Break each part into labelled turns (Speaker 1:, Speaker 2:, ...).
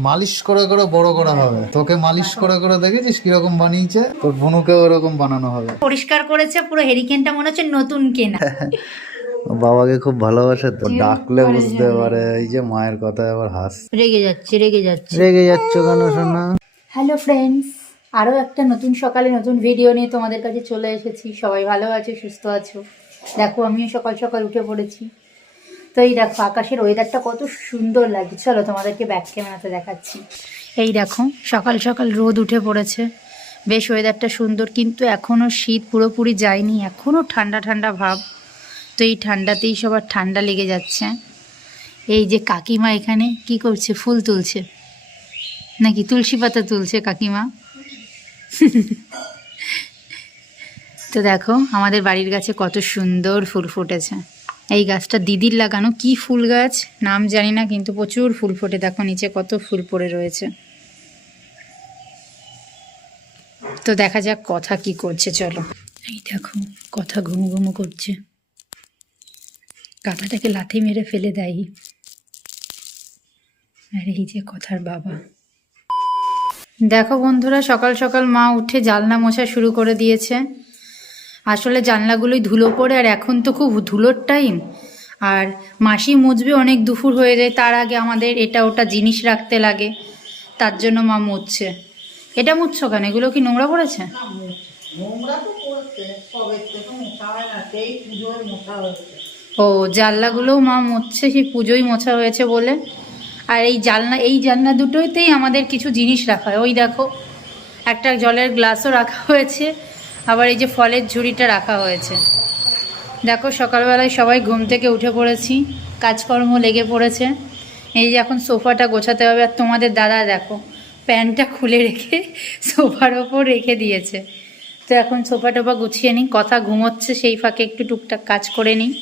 Speaker 1: মালিশ করে করে বড় করা হবে। তোকে মালিশ করে করে দেখেছিস কীরকম বানিয়েছে? তোর বোনুকেও ওরকম বানানো হবে।
Speaker 2: পরিষ্কার করেছে পুরো হেরিকেনটা মনে হচ্ছে নতুন কেনা।
Speaker 1: বাবাকে খুব ভালোবাসে তো ডাকলে বুঝতে পারে এই যে মায়ের কথা আবার হাস।
Speaker 2: রেগে যাচ্ছে রেগে যাচ্ছে।
Speaker 1: রেগে যাচ্ছে কেন শোনা
Speaker 2: হ্যালো ফ্রেন্ডস আরও একটা নতুন সকালে নতুন ভিডিও নিয়ে তোমাদের কাছে চলে এসেছি। সবাই ভালো আছো সুস্থ আছো? দেখো আমিও সকাল সকাল উঠে পড়েছি। তো এই দেখো, আকাশের ওয়েদারটা কত সুন্দর লাগছে। চলো তোমাদেরকে ব্যাক ক্যামেরাতে দেখাচ্ছি। এই দেখো, সকাল সকাল রোদ উঠে পড়েছে। বেশ ওয়েদারটা সুন্দর, কিন্তু এখনও শীত পুরোপুরি যায়নি। এখনও ঠান্ডা ঠান্ডা ভাব। তো এই ঠান্ডাতেই সবার ঠান্ডা লেগে যাচ্ছে। এই যে কাকিমা এখানে, কি করছে? ফুল তুলছে। নাকি তুলসী পাতা তুলছে কাকিমা? তো দেখো, আমাদের বাড়ির গাছে কত সুন্দর ফুল ফুটেছে। এই গাছটা দিদির লাগানো। কি ফুল গাছ? নাম জানি না, কিন্তু প্রচুর ফুল ফোটে। দেখো নিচে কত ফুল পড়ে রয়েছে। তো দেখা যাক কথা কি করছে, চলো। এই দেখো, কথা ঘুমু ঘুমু করছে। কাঁথাটাকে লাথি মেরে ফেলে দেয় আর, এই যে কথার বাবা। দেখো বন্ধুরা, সকাল সকাল মা উঠে জালনা মোছা শুরু করে দিয়েছে। আসলে জানলাগুলোই ধুলো পড়ে আর এখন তো খুব ধুলোর টাইম আর মাসি মুছবে অনেক দুপুর হয়ে যায় তার আগে আমাদের এটা ওটা জিনিস রাখতে লাগে তার জন্য মা মুছছে। এটা মুছছো কেন? এগুলো কি নোংরা পড়েছে? ও জানলাগুলোও মা মুছছে সেই পুজোই মোছা হয়েছে বলে? আর এই জানলা এই জানলা দুটোতেই আমাদের কিছু জিনিস রাখা হয়। ওই দেখো একটা জলের গ্লাসও রাখা হয়েছে। আবার এই যে ফলের ঝুড়িটা রাখা হয়েছে। দেখো, সকালবেলায় সবাই ঘুম থেকে উঠে পড়েছি, কাজকর্ম লেগে পড়েছে। এই যে এখন সোফাটা গোছাতে হবে, আর তোমাদের দাদা দেখো প্যান্টটা খুলে রেখে সোফার ওপর রেখে দিয়েছে। তো এখন সোফা টোফা গুছিয়ে নিই, কথা ঘুমোচ্ছে, সেই ফাঁকে একটু টুকটাক কাজ করে নিই।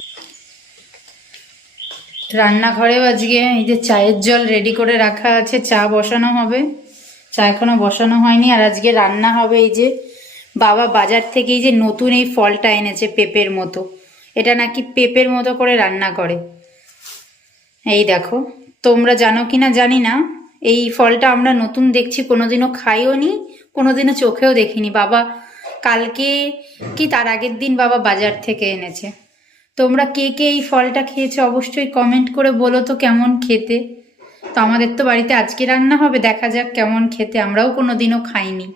Speaker 2: রান্নাঘরেও আজকে এই যে চায়ের জল রেডি করে রাখা আছে, চা বসানো হবে। চা এখনও বসানো হয়নি, আর আজকে রান্না হবে এই যে বাবা বাজার থেকে যে নতুন এই ফলটা এনেছে পেঁপের মতো। এটা নাকি পেঁপের মতো করে রান্না করে। এই দেখো, তোমরা জানো কি না জানি না, এই ফলটা আমরা নতুন দেখছি, কোনোদিনও খাইও নি, কোনোদিনও চোখেও দেখিনি। বাবা কালকে কি তার আগের দিন বাবা বাজার থেকে এনেছে। তোমরা কে কে এই ফলটা খেয়েছো অবশ্যই কমেন্ট করে বলো তো কেমন খেতে। তো আমাদের তো বাড়িতে আজকে রান্না হবে, দেখা যাক কেমন খেতে। আমরাও কোনো দিনও খাইনি।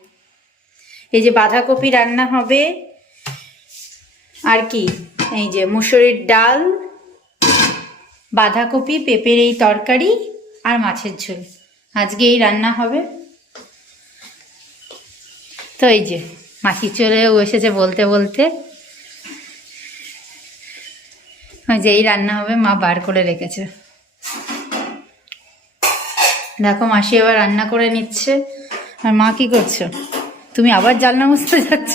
Speaker 2: এই যে বাঁধাকপি রান্না হবে। আর কি? এই যে মুসুরির ডাল, বাঁধাকপি, পেঁপের এই তরকারি আর মাছের ঝোল। আজকে এই রান্না হবে। তো এই যে মাসি চলেও এসেছে বলতে বলতে। ওই যে এই রান্না হবে, মা বার করে রেখেছে। দেখো মাসি এবার রান্না করে নিচ্ছে। আর মা কি করছ? তুমি আবার জালনা মুছতে যাচ্ছ?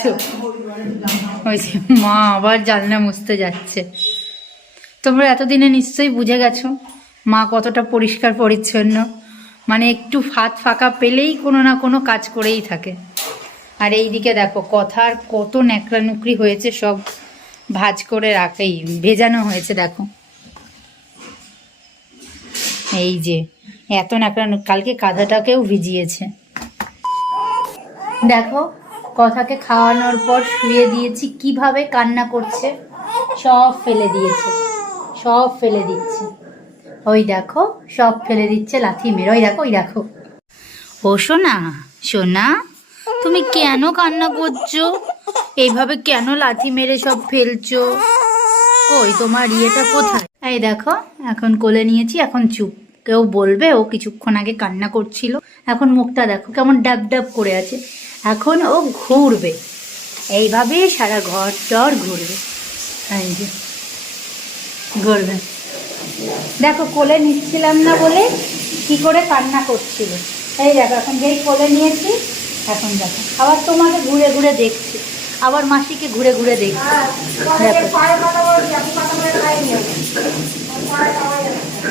Speaker 2: ওই যে মা আবার জালনা মুছতে যাচ্ছে। তোমরা এতদিনে নিশ্চয়ই বুঝে গেছো মা কতটা পরিষ্কার, পরিচ্ছন্ন। মানে একটু হাত ফাঁকা পেলেই কোনো না কোনো কাজ করেই থাকে। আর এই দিকে দেখো, কথার কত ন্যাকড়া নুকরি হয়েছে, সব ভাজ করে রাখেই, ভেজানো হয়েছে, দেখো। এই যে, এত ন্যাকড়া কালকে কাঁধাটাকেও ভিজিয়েছে। দেখো, কথাকে খাওয়ানোর পর শুয়ে দিয়েছি, কীভাবে কান্না করছে? সব ফেলে দিয়েছে, সব ফেলে দিচ্ছে। ওই দেখো, সব ফেলে দিচ্ছে লাথি মেরে। ওই দেখো ওই দেখো। ও সোনা সোনা, তুমি কেন কান্না করছ? এইভাবে কেন লাথি মেরে সব ফেলছো? ওই তোমার ইয়েটা কোথায়? এই দেখো, এখন কোলে নিয়েছি, এখন চুপ। কেউ বলবে, ও কিছুক্ষণ আগে কান্না করছিল। এখন মুখটা দেখো, কেমন ডাব ডাব করে আছে। এখন ও ঘুরবে। এইভাবে সারা ঘর টর ঘুরবে ঘুরবে। দেখো, কোলে নিচ্ছিলাম না বলে কি করে কান্না করছিল। এই দেখো, এখন যেই কোলে নিয়েছি, এখন দেখো। আবার তোমাকে ঘুরে ঘুরে দেখছি। আবার মাসিকে ঘুরে ঘুরে দেখছি।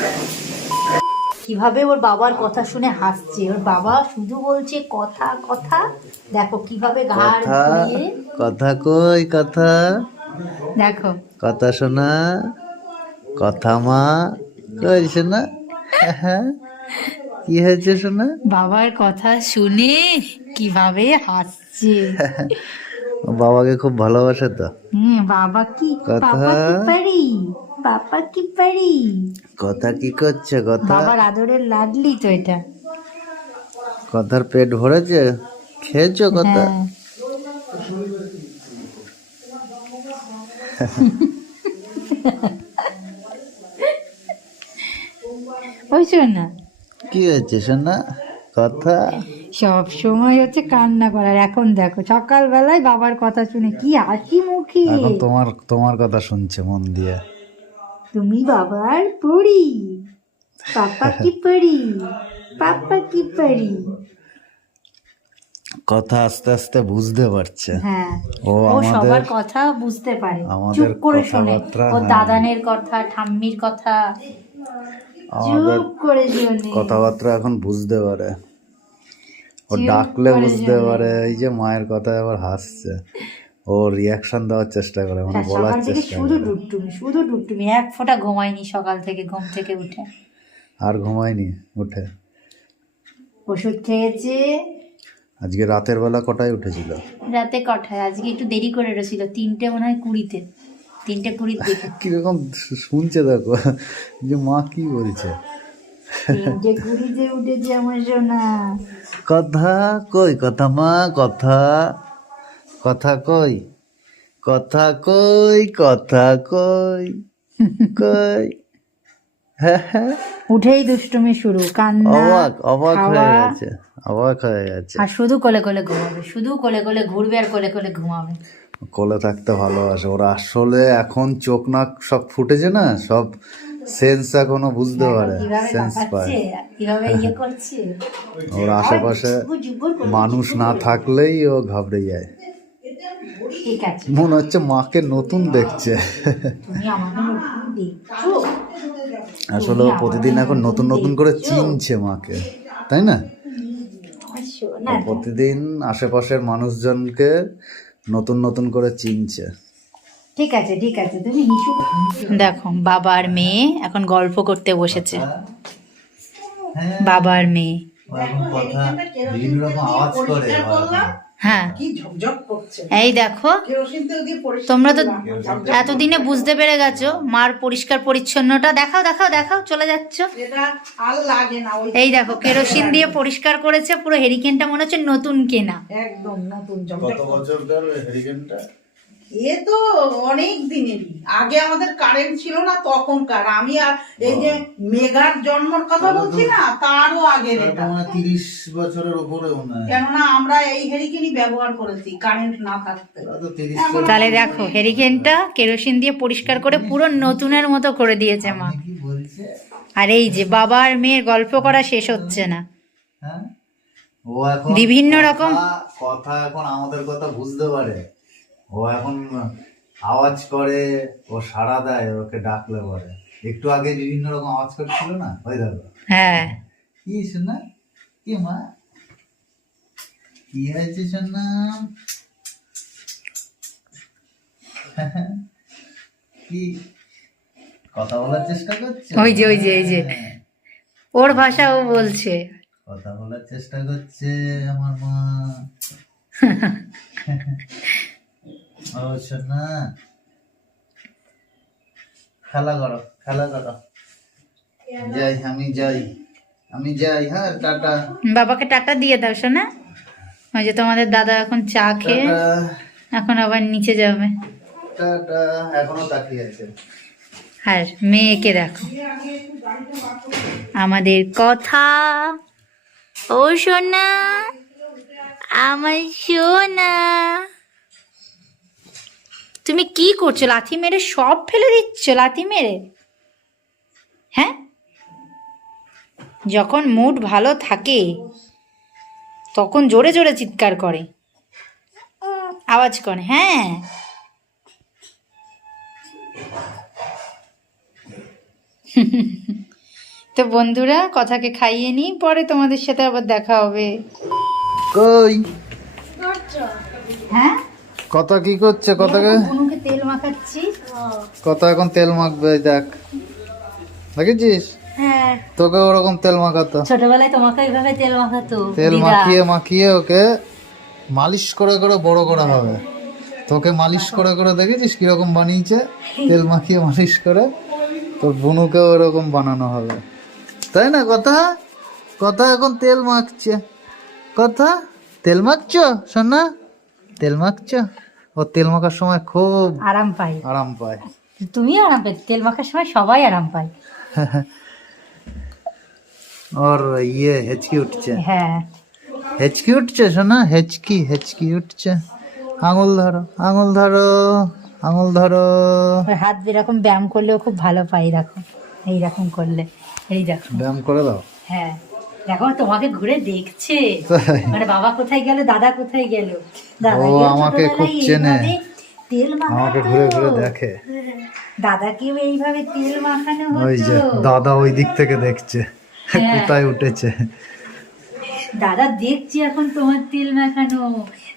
Speaker 2: দেখো। কীভাবে ওর বাবার কথা শুনে হাসছে? ওর বাবা শুধু বলছে কথা কথা? দেখো কীভাবে ঘাড়
Speaker 1: কথা কই কথা?
Speaker 2: দেখো।
Speaker 1: কথা শোনা কথা মা। কই শোনা? কি হয়েছে শোনা?
Speaker 2: বাবার কথা শুনে কীভাবে হাসছে?
Speaker 1: বাবাকে খুব ভালোবাসে তো।
Speaker 2: হুম বাবা কি
Speaker 1: কথা?
Speaker 2: কি পারি? পাপা কি পারি?
Speaker 1: কথা কি করছে কথা?
Speaker 2: বাবার আদরের লাডলি তো এটা।
Speaker 1: কথার পেট ভরেছে? খেয়েছো কথা?
Speaker 2: হ্যাঁ। ওই না
Speaker 1: কি হয়েছে শোনা? কথা?
Speaker 2: সব সময় হচ্ছে কান্না করার। এখন দেখো সকালবেলায় বাবার কথা শুনে কি হাসি মুখে
Speaker 1: তোমার তোমার কথা শুনছে মন দিয়ে।
Speaker 2: তুমি বাবার পড়ি পাপা কি পড়ি পাপা কি পড়ি
Speaker 1: কথা আস্তে আস্তে বুঝতে পারছে।
Speaker 2: হ্যাঁ
Speaker 1: ও
Speaker 2: সবার কথা বুঝতে পারে। চুপ করে শোনে। ও
Speaker 1: হ্যাঁ।
Speaker 2: দাদানের কথা ঠাম্মির কথা। চুপ করে শোনে।
Speaker 1: কথাবার্তা এখন বুঝতে পারে। ও ডাকলে বুঝতে পারে এই যে মায়ের কথা আবার হাসছে। ও রিয়াকশন দেওয়ার চেষ্টা করে মানে
Speaker 2: হ্যাঁ,
Speaker 1: বলার চেষ্টা
Speaker 2: শুধু ডুবটুমি শুধু ডুবটুমি এক ফোঁটা ঘুমায়নি সকাল থেকে ঘুম থেকে উঠে।
Speaker 1: আর ঘুমায়নি উঠে।
Speaker 2: ওষুধ খেয়েছে।
Speaker 1: আজকে রাতের বেলা কটায় উঠেছিল?
Speaker 2: রাতে কটায়? আজকে একটু দেরি করে রয়েছিল তিনটে মনে হয় কুড়িতে। তিনটে কুড়ির দিকে।
Speaker 1: কীরকম শুনছে দেখো যে মা কি বলছে?
Speaker 2: তিনটে কুড়িতে উঠেছে আমার সোনা।
Speaker 1: কথা কই কথা মা কথা কথা কই? কথা কই কথা কই কই? হ্যাঁ হ্যাঁ।
Speaker 2: উঠেই দুষ্টুমি শুরু কান্না
Speaker 1: অবাক অবাক হয়ে গেছে অবাক হয়ে গেছে।
Speaker 2: আর শুধু কোলে কোলে ঘুমাবে শুধু কোলে কোলে ঘুরবে আর কোলে কোলে ঘুমাবে।
Speaker 1: কোলে থাকতে ভালোবাসে ওরা আসলে এখন চোখ নাক সব ফুটেছে না সব সেন্স এখনও বুঝতে পারে সেন্স পায়।
Speaker 2: ইয়ে
Speaker 1: ওর আশেপাশে। মানুষ না থাকলেই ও ঘাবড়ে যায়।
Speaker 2: ঠিক আছে।
Speaker 1: মনে হচ্ছে মাকে নতুন দেখছে। আসলে প্রতিদিন এখন নতুন নতুন করে চিনছে মাকে। তাই না?
Speaker 2: সোনা
Speaker 1: ও প্রতিদিন আশেপাশের মানুষজনকে নতুন নতুন করে চিনছে।
Speaker 2: ঠিক আছে ঠিক আছে। তুমি নিশু দেখো বাবার মেয়ে এখন গল্প করতে বসেছে। বাবার মেয়ে।
Speaker 1: কথা বিভিন্ন রকম আওয়াজ করে
Speaker 2: হ্যাঁ।
Speaker 3: কি ঝকঝক করছে।
Speaker 2: এই দেখো
Speaker 3: কেরোসিন তেল দিয়ে পরিষ্কার
Speaker 2: তোমরা তো এতদিনে বুঝতে পেরে গেছো মার পরিষ্কার পরিচ্ছন্নটা। দেখাও দেখাও দেখাও চলে যাচ্ছ।
Speaker 3: এটা আর লাগে না ওই
Speaker 2: এই দেখো কেরোসিন দিয়ে পরিষ্কার করেছে পুরো হেরিকেনটা মনে হচ্ছে নতুন কেনা।
Speaker 3: একদম নতুন এ তো অনেক দিনেরই। আগে আমাদের কারেন্ট ছিল না তখনকার। আমি আর এই যে মেগার জন্মর কথা বলছি না তারও আগের এটা।
Speaker 1: মানে তিরিশ বছরের উপরে
Speaker 3: কেননা আমরা এই হেরিকেনই ব্যবহার করেছি কারেন্ট না থাকতে।
Speaker 2: তাহলে দেখো হেরিকেনটা কেরোসিন দিয়ে পরিষ্কার করে পুরো নতুনের মতো করে দিয়েছে মা। আর এই যে বাবা আর মেয়ের গল্প করা শেষ হচ্ছে না।
Speaker 1: হ্যাঁ? ও এখন
Speaker 2: বিভিন্ন রকম
Speaker 1: কথা- কথা এখন আমাদের কথা বুঝতে পারে। ও এখন আওয়াজ করে ও সাড়া দেয় ওকে ডাকলে পরে একটু আগে বিভিন্ন রকম আওয়াজ করছিল না? ওই দেখো।
Speaker 2: হ্যাঁ।
Speaker 1: কি শোনা? কি মা? কি হয়েছে শোনা? কি? কথা বলার চেষ্টা করছে?
Speaker 2: ওই যে, ওই যে, এই যে। ওর ভাষা ও বলছে।
Speaker 1: কথা বলার চেষ্টা করছে আমার মা। ও খেলা করো খেলা করো। যাই আমি যাই। আমি যাই হ্যাঁ টাটা।
Speaker 2: বাবাকে টাটা দিয়ে দাও শোনা? ওই যে তোমাদের দাদা এখন চা খেয়ে এখন আবার নিচে যাবে।
Speaker 1: টাটা এখনও তাকিয়ে আছে।
Speaker 2: আর মেয়েকে দেখো। আমাদের কথা। ও সোনা আমার সোনা তুমি কি করছ? লাথি মেরে সব ফেলে দিচ্ছ? লাথি মেরে? হ্যাঁ? যখন মুড ভালো থাকে তখন জোরে জোরে চিৎকার করে। আওয়াজ করে হ্যাঁ। তো বন্ধুরা কথাকে খাইয়ে নিই পরে তোমাদের সাথে আবার দেখা হবে।
Speaker 1: কই?
Speaker 2: হ্যাঁ?
Speaker 1: কথা কি করছে কথাকে
Speaker 2: তেল মাখাচ্ছি।
Speaker 1: কথা এখন তেল মাখবে দেখ। দেখেছিস?
Speaker 2: হ্যাঁ।
Speaker 1: তোকে ওরকম তেল মাখাতো।
Speaker 2: ছোটবেলায় তোমাকে এইভাবে তেল মাখাতো
Speaker 1: তেল মাখিয়ে মাখিয়ে ওকে মালিশ করে করে বড় করা হবে। তোকে মালিশ করে করে দেখেছিস কীরকম বানিয়েছে? তেল মাখিয়ে মালিশ করে তোর বুনুকেও এরকম বানানো হবে। তাই না কথা? কথা এখন তেল মাখছে। কথা? তেল মাখছ সোনা? তেল মাখছ? ও তেল মাখার সময় খুব
Speaker 2: আরাম পাই
Speaker 1: আরাম পায়।
Speaker 2: তুমি আরাম পাই তেল মাখার সময় সবাই আরাম পায়।
Speaker 1: ওর ইয়ে হেঁচকি উঠছে।
Speaker 2: হ্যাঁ।
Speaker 1: হেঁচকি উঠছে শোনা? হেঁচকি হেঁচকি উঠছে। আঙুল ধরো আঙুল ধরো আঙুল ধরো।
Speaker 2: হাত এরকম ব্যায়াম করলেও খুব ভালো পাই দেখো এইরকম করলে। এই দেখো।
Speaker 1: ব্যায়াম করে দাও।
Speaker 2: হ্যাঁ। দেখো তোমাকে ঘুরে দেখছে। মানে বাবা কোথায় গেল দাদা কোথায় গেল? দাদা
Speaker 1: ও আমাকে খুব চেনে।
Speaker 2: তেল
Speaker 1: আমাকে ঘুরে ঘুরে দেখে।
Speaker 2: দাদাকেও এইভাবে তেল মাখানো
Speaker 1: ওই যে দাদা ওই দিক থেকে দেখছে
Speaker 2: হ্যাঁ।
Speaker 1: কোথায় উঠেছে।
Speaker 2: দাদা দেখছি এখন তোমার তেল মাখানো।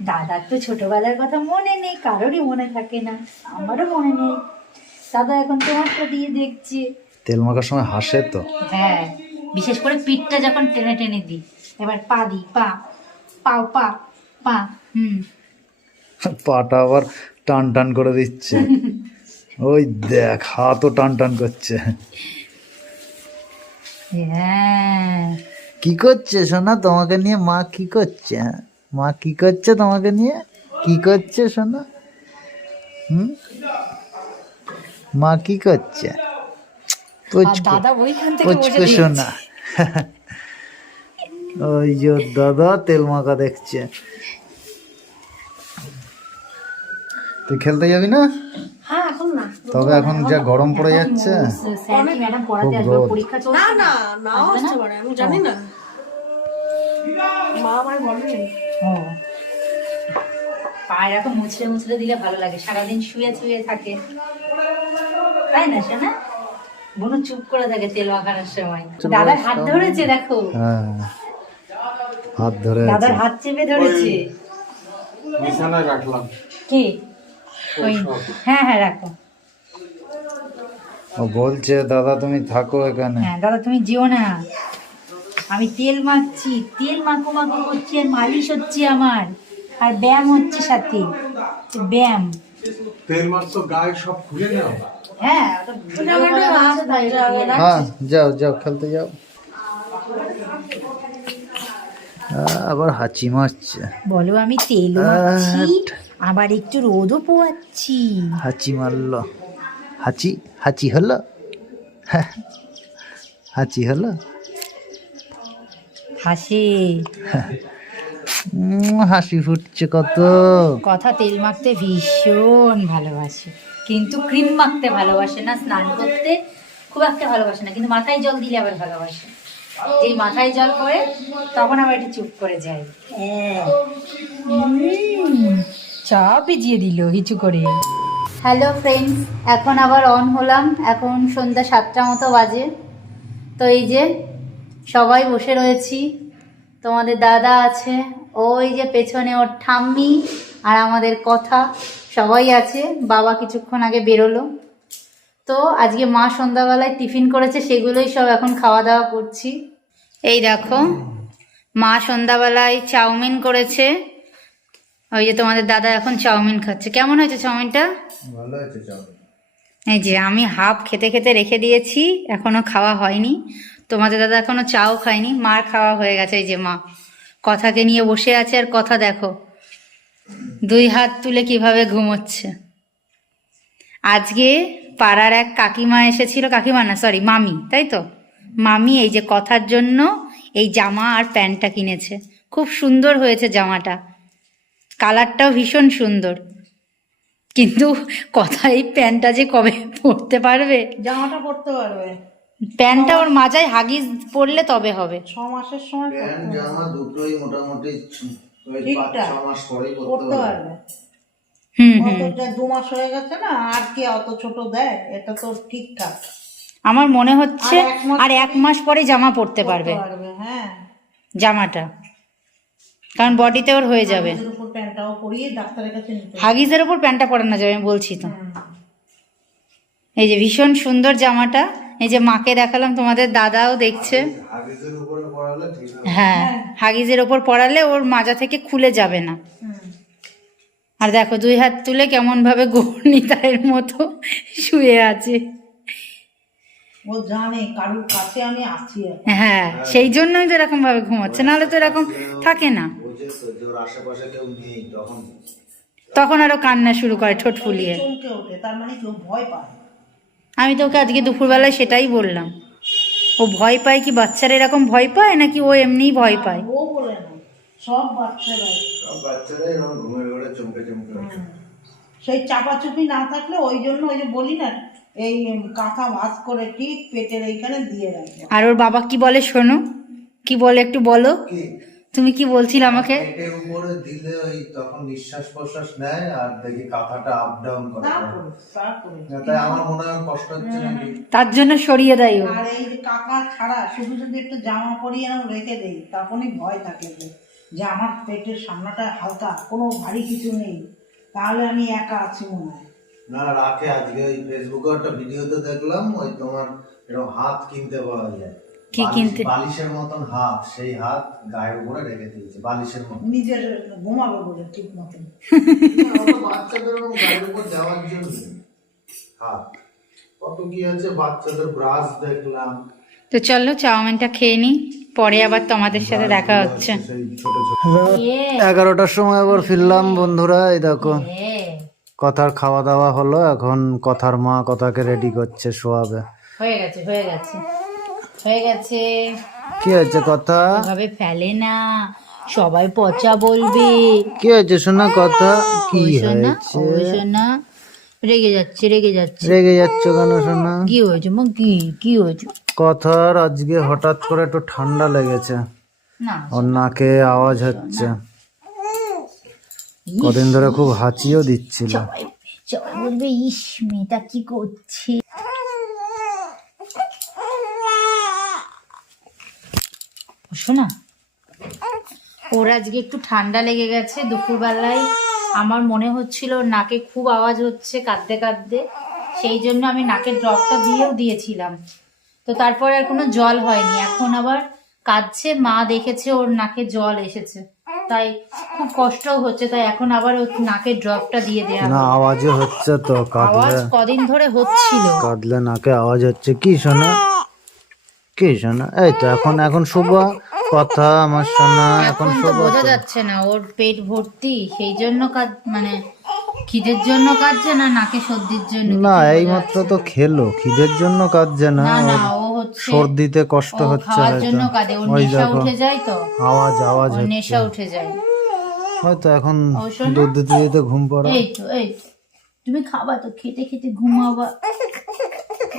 Speaker 2: দাদার তো ছোটবেলার কথা মনে নেই কারোরই মনে থাকে না আমারও মনে নেই। দাদা এখন তোমারটা দিয়ে দেখছি।
Speaker 1: তেল মাখার সময় হাসে তো।
Speaker 2: হ্যাঁ। বিশেষ করে পিঠটা যখন টেনে টেনে দিই এবার পা দিই পা পাও পা পা হুম।
Speaker 1: পাটা আবার টান টান করে দিচ্ছে। ওই দেখ হাতও টান টান করছে।
Speaker 2: হ্যাঁ।
Speaker 1: কি করছে সোনা তোমাকে নিয়ে মা কি করছে? হ্যাঁ? মা কি করছে তোমাকে নিয়ে? কি করছে সোনা? হুম? মা কি করছে?
Speaker 2: দাদা ওইখান থেকে বসে
Speaker 1: পুচকু ওই যে দাদা তেল মাখা দেখছে। তুই খেলতে যাবি না?
Speaker 3: হ্যাঁ এখন
Speaker 1: তবে এখন যা গরম পড়ে যাচ্ছে।
Speaker 2: স্যার কি ম্যাডাম পড়াতে
Speaker 1: খুব
Speaker 2: আসবে
Speaker 1: রোদ।
Speaker 2: পরীক্ষা চলছে।
Speaker 3: না না নাও আসতে পারে আমি জানি না। মা আমায় বলেনি
Speaker 2: ও। পা এরকম মুছড়ে মুছড়ে দিলে ভালো লাগে। সারাদিন শুয়ে শুয়ে থাকে। তাই না শোনা বোন চুপ করে থাকে তেল মাখানোর সময়। দাদার হাত ধরেছে দেখো।
Speaker 1: হ্যাঁ। হাত ধরে
Speaker 2: দাদার হাত চেপে ধরেছে।
Speaker 4: বিছানায় রাখলাম।
Speaker 2: কে? ওই হ্যাঁ হ্যাঁ রাখো।
Speaker 1: ও বলছে দাদা তুমি থাকো এখানে।
Speaker 2: হ্যাঁ দাদা তুমি যেও না। আমি তেল মাখছি তেল মাখো মাখো করছি আর মালিশ হচ্ছে আমার। আর ব্যায়াম হচ্ছে সাথে। ব্যায়াম।
Speaker 4: তেল মাছ গায়ে সব খুলে নাও।
Speaker 2: হ্যাঁ।
Speaker 1: হ্যাঁ যাও যাও খেলতে যাও। আবার হাঁচি মারছে।
Speaker 2: বলো আমি মাখছি আবার একটু রোদও পোয়াচ্ছি।
Speaker 1: হাঁচি মারলো। হাঁচি হাঁচি হলো? হাঁচি হলো?
Speaker 2: হাসে।
Speaker 1: উম, হাসি ফুটছে কত।
Speaker 2: কথা তেল মাখতে ভীষণ ভালোবাসে। কিন্তু ক্রিম মাখতে ভালোবাসে না, স্নান করতে খুব একটা ভালোবাসে না, কিন্তু মাথায় জল দিলে আবার ভালোবাসে। যেই মাথায় জল পড়ে, তখন আবার একটু চুপ করে যায়। চা ভিজিয়ে দিল হিচু করে। হ্যালো ফ্রেন্ডস, এখন আবার অন হলাম। এখন সন্ধ্যা সাতটা মতো বাজে। তো এই যে সবাই বসে রয়েছি। তোমাদের দাদা আছে ওই যে পেছনে ওর ঠাম্মি আর আমাদের কথা সবাই আছে বাবা কিছুক্ষণ আগে বেরোলো। তো আজকে মা সন্ধ্যাবেলায় টিফিন করেছে সেগুলোই সব এখন খাওয়া দাওয়া করছি। এই দেখো মা সন্ধ্যাবেলায় চাউমিন করেছে। ওই যে তোমাদের দাদা এখন চাউমিন খাচ্ছে। কেমন হয়েছে চাউমিনটা?
Speaker 1: ভালো
Speaker 2: এই যে আমি হাফ খেতে খেতে রেখে দিয়েছি এখনও খাওয়া হয়নি। তোমাদের দাদা এখনও চাও খায়নি মার খাওয়া হয়ে গেছে এই যে মা। কথাকে নিয়ে বসে আছে আর কথা দেখো। দুই হাত তুলে কীভাবে ঘুমোচ্ছে। আজকে পাড়ার এক কাকিমা এসেছিল, কাকিমা না সরি মামি, তাই তো? মামি এই যে কথার জন্য এই জামা আর প্যান্টটা কিনেছে। খুব সুন্দর হয়েছে জামাটা। কালারটাও ভীষণ সুন্দর। কিন্তু কথা, এই প্যান্টটা যে কবে পরতে পারবে?
Speaker 3: জামাটা পরতে পারবে।
Speaker 2: প্যান্টটা ওর মাজায় হাগিস পরলে তবে হবে।
Speaker 3: ছ মাসের সময়
Speaker 1: প্যান্ট জামা দুটোই মোটামুটি করতে পারবে।
Speaker 2: হুম হুম।
Speaker 3: দু মাস হয়ে গেছে না আর কি অত ছোট দেয় এটা তো ঠিকঠাক।
Speaker 2: আমার মনে হচ্ছে
Speaker 3: আর এক মাস
Speaker 2: পরে জামা পরতে পারবে।
Speaker 3: হ্যাঁ।
Speaker 2: জামাটা। কারণ বডিতে ওর হয়ে যাবে। হাগিসের ওপর প্যান্টটা পরানো যাবে আমি বলছি তো। এই যে ভীষণ সুন্দর জামাটা। এই যে মাকে দেখালাম তোমাদের দাদাও দেখছে। হ্যাঁ হাগিজের ওপর পড়ালে ওর মাজা থেকে খুলে যাবে না। আর দেখো দুই হাত তুলে কেমন ভাবে গর্ণিতায়ের মতো শুয়ে আছে।
Speaker 3: ও জানে কারুর কাছে আমি আছি
Speaker 2: হ্যাঁ সেই জন্যই তো এরকম ভাবে ঘুমাচ্ছে। নাহলে তো এরকম থাকে না।
Speaker 1: আশেপাশে কেউ নেই তখন
Speaker 2: তখন আরও কান্না শুরু করে ঠোঁট ফুলিয়ে।
Speaker 3: তার মানে কেউ ভয় পায়
Speaker 2: আমি তোকে আজকে দুপুরবেলায় সেটাই বললাম। ও ভয় পায় কি বাচ্চারা এরকম ভয় পায় নাকি ও এমনিই ভয় পায়?
Speaker 3: ও বলে না সব বাচ্চারাই।
Speaker 1: সব বাচ্চারা এরকম ঘুমের ঘরে চমকে চমকে
Speaker 3: সেই চাপাচুপি না থাকলে ওই জন্য ওই যে বলি না এই কাঁথা ভাস করে ঠিক পেটের এইখানে দিয়ে রাখবে
Speaker 2: আর ওর বাবা কি বলে শোনো? কি বলে একটু বলো?
Speaker 1: কি?
Speaker 2: তুমি কি বলছিলে আমাকে?
Speaker 1: পেটের উপরে দিলে ওই তখন নিঃশ্বাস প্রশ্বাস নেয় আর দেখি কাঁথাটা আপ ডাউন করে।
Speaker 3: তারপরে
Speaker 1: তাই আমার মনে হয় কষ্ট হচ্ছে নাকি?
Speaker 2: তার জন্য সরিয়ে দেয় ও।
Speaker 3: আর এই যে কাকা ছাড়া শুধু যদি একটু জামা পরিয়ে এরকম রেখে দেই তখনই ভয় থাকে যে, যে আমার পেটের সামনাটা হালকা কোনো ভারী কিছু নেই। তাহলে আমি একা আছি মনে হয়।
Speaker 1: না রাখে আজকে ওই ফেসবুকে একটা ভিডিওতে দেখলাম ওই তোমার এরকম হাত কিনতে পাওয়া যায়।
Speaker 2: কি কিনতে?
Speaker 1: বালিশের মতন হাত সেই হাত গায়ের উপরে রেখে দিয়েছে বালিশের মতন।
Speaker 3: নিজের ঘুমাবে বলে ঠিক মতন।
Speaker 1: বাচ্চাদের গায়ের উপর দেওয়ার জন্য। হাত। কত কি আছে বাচ্চাদের ব্রাশ দেখলাম।
Speaker 2: তো চলো চাউমিনটা খেয়ে নি পরে আবার তোমাদের সাথে দেখা হচ্ছে।
Speaker 1: সেই ছোট ছোট। এগারোটার সময় আবার ফিরলাম বন্ধুরা এই দেখো। কথার খাওয়া দাওয়া হলো এখন কথার মা কথাকে রেডি করছে শোয়াবে।
Speaker 2: হয়ে গেছে হয়ে গেছে। হয়ে গেছে।
Speaker 1: কি হয়েছে কথা?
Speaker 2: এভাবে ফেলে না সবাই পচা বলবে।
Speaker 1: কি হয়েছে শোনা কথা? কি হয়েছে?
Speaker 2: শোনা। রেগে যাচ্ছে রেগে যাচ্ছে।
Speaker 1: রেগে যাচ্ছ কেন শোনা?
Speaker 2: কি হয়েছে মা কি কি হয়েছে?
Speaker 1: কথার আজকে হঠাৎ করে একটু ঠান্ডা লেগেছে।
Speaker 2: না।
Speaker 1: ওর নাকে আওয়াজ হচ্ছে। কদিন ধরে খুব হাঁচিও দিচ্ছিল।
Speaker 2: সবাই সবাই বলবে ইস মেয়েটা কি করছে? শোনা। ওর আজকে একটু ঠান্ডা লেগে গেছে দুপুরবেলায়। আমার মনে হচ্ছিল নাকে খুব আওয়াজ হচ্ছে কাঁদতে কাঁদতে। সেই জন্য আমি নাকের ড্রপটা দিয়েও দিয়েছিলাম। তো তারপরে আর কোনো জল হয়নি। এখন আবার কাঁদছে। মা দেখেছে ওর নাকে জল এসেছে। তাই খুব কষ্টও হচ্ছে। তাই এখন আবার ওর নাকের ড্রপটা দিয়ে দেওয়া
Speaker 1: না
Speaker 2: হলো।
Speaker 1: আওয়াজও হচ্ছে তো
Speaker 2: আওয়াজ কদিন ধরে হচ্ছিল।
Speaker 1: কাঁদলে নাকে আওয়াজ হচ্ছে। কি শোনা? কি শোনা এই তো এখন এখন শুভ কথা আমার শোনা এখন
Speaker 2: তো
Speaker 1: শুভ
Speaker 2: বোঝা যাচ্ছে না ওর পেট ভর্তি সেই জন্য কাজ মানে খিদের জন্য কাঁদছে না নাকে সর্দির জন্য
Speaker 1: না
Speaker 2: কিছু
Speaker 1: এই মাত্র তো খেলো খিদের জন্য কাঁদছে না
Speaker 2: না না ও হচ্ছে
Speaker 1: সর্দিতে কষ্ট
Speaker 2: ও
Speaker 1: হচ্ছে
Speaker 2: খাওয়ার
Speaker 1: হয়তো।
Speaker 2: জন্য কাঁদে ওর
Speaker 1: ওই
Speaker 2: নেশা
Speaker 1: দেখো
Speaker 2: উঠে যায় তো?
Speaker 1: আওয়াজ আওয়াজ
Speaker 2: ওর
Speaker 1: হচ্ছে।
Speaker 2: নেশা উঠে যায়।
Speaker 1: হয়তো এখন
Speaker 2: ও শোনো।
Speaker 1: দুধ দিতে দিতে ঘুম পড়া।
Speaker 2: এই তো এই তো। তুমি খাবা তো খেতে খেতে ঘুমাবা।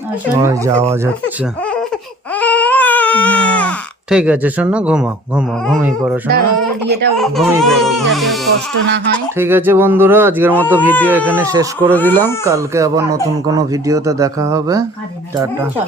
Speaker 2: আর শোনো,
Speaker 1: ওই যে আওয়াজ হচ্ছে। ঠিক আছে শোনো ঘুমাও ঘুমাও ঘুমিয়ে পড়ো শোনো।
Speaker 2: না
Speaker 1: ঘুমিয়ে পড়ো,
Speaker 2: কষ্ট না হয়।
Speaker 1: ঠিক আছে বন্ধুরা আজকের মতো ভিডিও এখানে শেষ করে দিলাম। কালকে আবার নতুন কোনো ভিডিওতে দেখা হবে। টাটা।